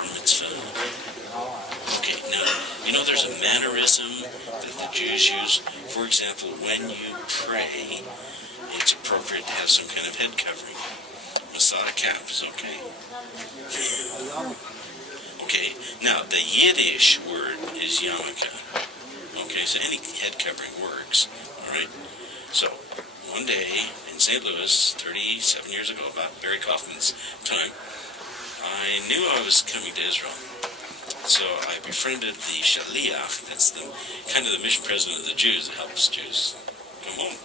bar mitzvah. Okay, now, you know there's a mannerism that the Jews use. For example, when you pray, it's appropriate to have some kind of head covering. Masada cap is okay. Okay, now the Yiddish word is yarmulke. Okay, so any head covering works. Alright? So, one day in St. Louis, 37 years ago, about Barry Kaufman's time, I knew I was coming to Israel. So I befriended the Shaliach, that's the kind of the mission president of the Jews that helps Jews come home.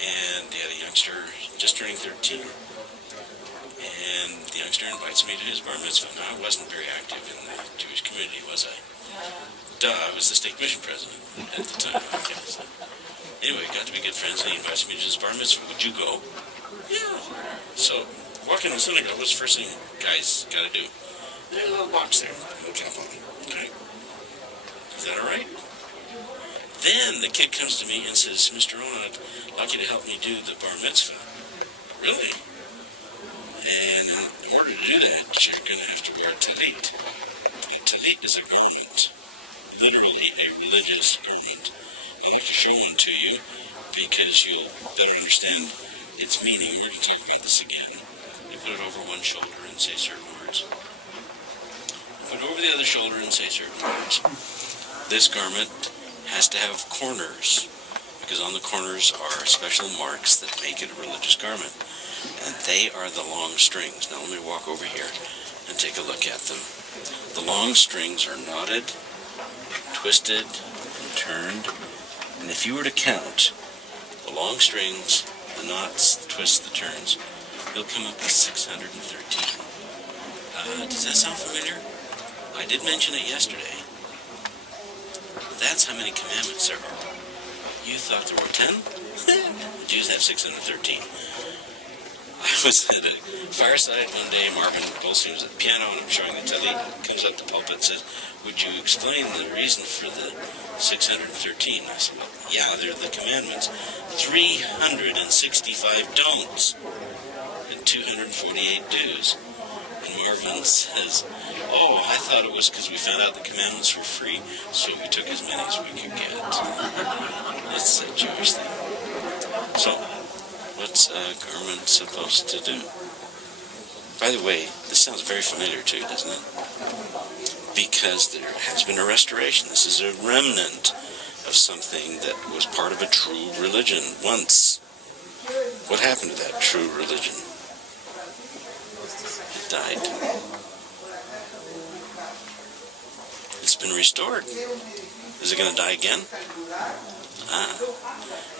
And he had a youngster just turning 13. And the youngster invites me to his bar mitzvah. Now, I wasn't very active in the Jewish community, was I? I was the state mission president at the time. Okay, so. Anyway, got to be good friends, and he invites me to his bar mitzvah. Would you go? Yeah. So, walk in the synagogue, what's the first thing guys got to do? There's a little box there. Cap on. Okay. Is that all right? Then the kid comes to me and says, Mr. Rona, I'd like you to help me do the bar mitzvah. Really? And in order to do that, you're going to have to wear a talit. A talit is a garment, literally a religious garment. I'd like to show one to you because you'll better understand its meaning. We're going to talk about this again. You put it over one shoulder and say certain words. Put it over the other shoulder and say certain words. This garment has to have corners, because on the corners are special marks that make it a religious garment. And they are the long strings. Now let me walk over here and take a look at them. The long strings are knotted, twisted, and turned. And if you were to count the long strings, the knots, the twists, the turns, you'll come up with 613. Does that sound familiar? I did mention it yesterday. That's how many commandments there are. You thought there were 10? The Jews have 613. I was at a fireside one day. Marvin Goldstein was at the piano, and I'm showing the talit. Comes up the pulpit and says, would you explain the reason for the 613? I said, well, yeah, they're the commandments. 365 don'ts and 248 do's. And Marvin says, oh, I thought it was because we found out the commandments were free, so we took as many as we could get. It's a Jewish thing. So, what's a garment supposed to do? By the way, this sounds very familiar too, doesn't it? Because there has been a restoration. This is a remnant of something that was part of a true religion once. What happened to that true religion? It died. It's been restored. Is it going to die again?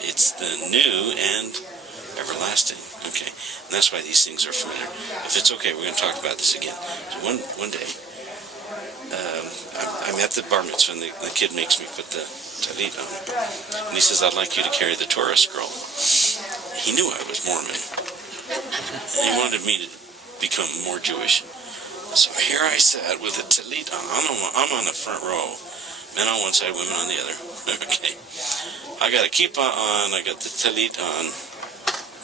It's the new and everlasting. Okay, and that's why these things are familiar. If it's okay, we're going to talk about this again. So one day, I'm at the bar mitzvah, and the kid makes me put the talit on. And he says, I'd like you to carry the Torah scroll. He knew I was Mormon. And he wanted me to become more Jewish. So here I sat with the talit on. I'm on the front row. Men on one side, women on the other. Okay. I got a kippah on. I got the talit on.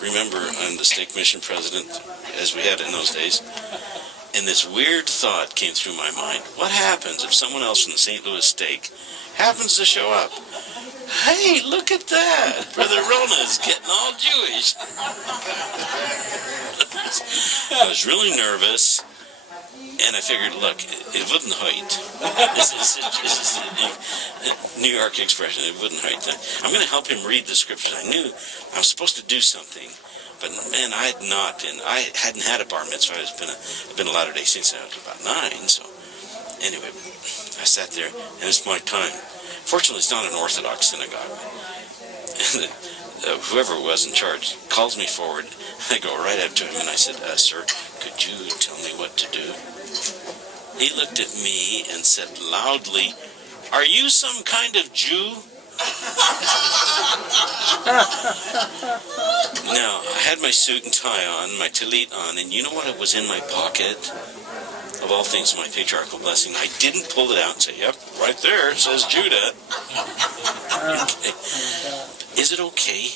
Remember, I'm the stake mission president, as we had in those days. And this weird thought came through my mind. What happens if someone else from the St. Louis stake happens to show up? Hey, look at that! Brother Rona's getting all Jewish. I was really nervous. And I figured, look, it wouldn't hurt. This is a New York expression. It wouldn't hurt. I'm going to help him read the scriptures. I knew I was supposed to do something, but man, I hadn't had a bar mitzvah. I've been a Latter-day Saint since I was about 9. So anyway, I sat there, and it's my time. Fortunately, it's not an Orthodox synagogue. And whoever was in charge calls me forward. I go right up to him, and I said, sir, could you tell me what to do? He looked at me and said loudly, are you some kind of Jew? Now, I had my suit and tie on, my talit on, and you know what was in my pocket? Of all things, my patriarchal blessing. I didn't pull it out and say, yep, right there, it says Judah. Okay. Is it okay,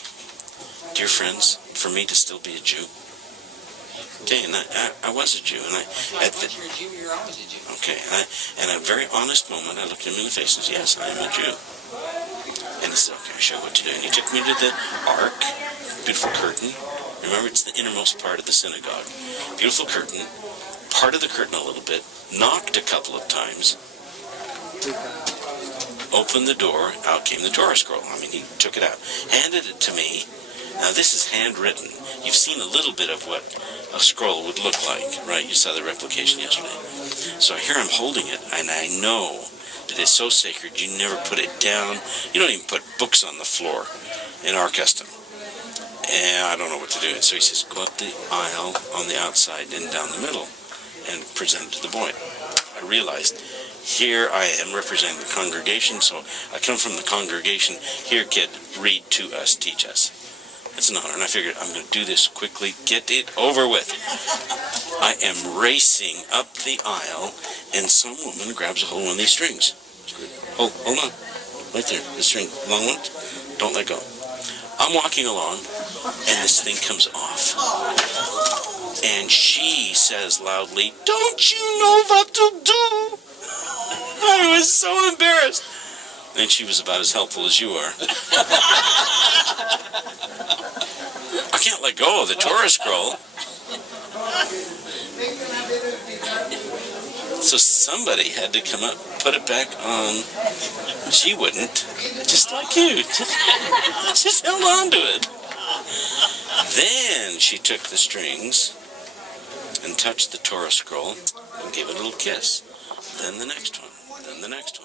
dear friends, for me to still be a Jew? Okay, and I was a Jew, and Once you're a Jew, you're always a Jew. okay, and at a very honest moment, I looked him in the face and said, yes, I am a Jew. And he said, okay, I'll show you what to do. And he took me to the ark, beautiful curtain. Remember, it's the innermost part of the synagogue. Beautiful curtain, parted the curtain a little bit, knocked a couple of times, opened the door, out came the Torah scroll. I mean, he took it out, handed it to me. Now, this is handwritten. You've seen a little bit of what a scroll would look like, right? You saw the replication yesterday. So here I'm holding it, and I know that it's so sacred, you never put it down. You don't even put books on the floor in our custom. And I don't know what to do. So he says, go up the aisle on the outside and down the middle and present it to the boy. I realized, here I am representing the congregation, so I come from the congregation. Here, kid, read to us, teach us. It's an honor, and I figured I'm going to do this quickly, get it over with. I am racing up the aisle, and some woman grabs a hold of one of these strings. Hold on. Right there, the string. Long one. Don't let go. I'm walking along, and this thing comes off. And she says loudly, don't you know what to do? I was so embarrassed. And she was about as helpful as you are. I can't let go of the Torah scroll. So somebody had to come up, put it back on. She wouldn't. Just like you. Just held on to it. Then she took the strings and touched the Torah scroll and gave it a little kiss. Then the next one. Then the next one.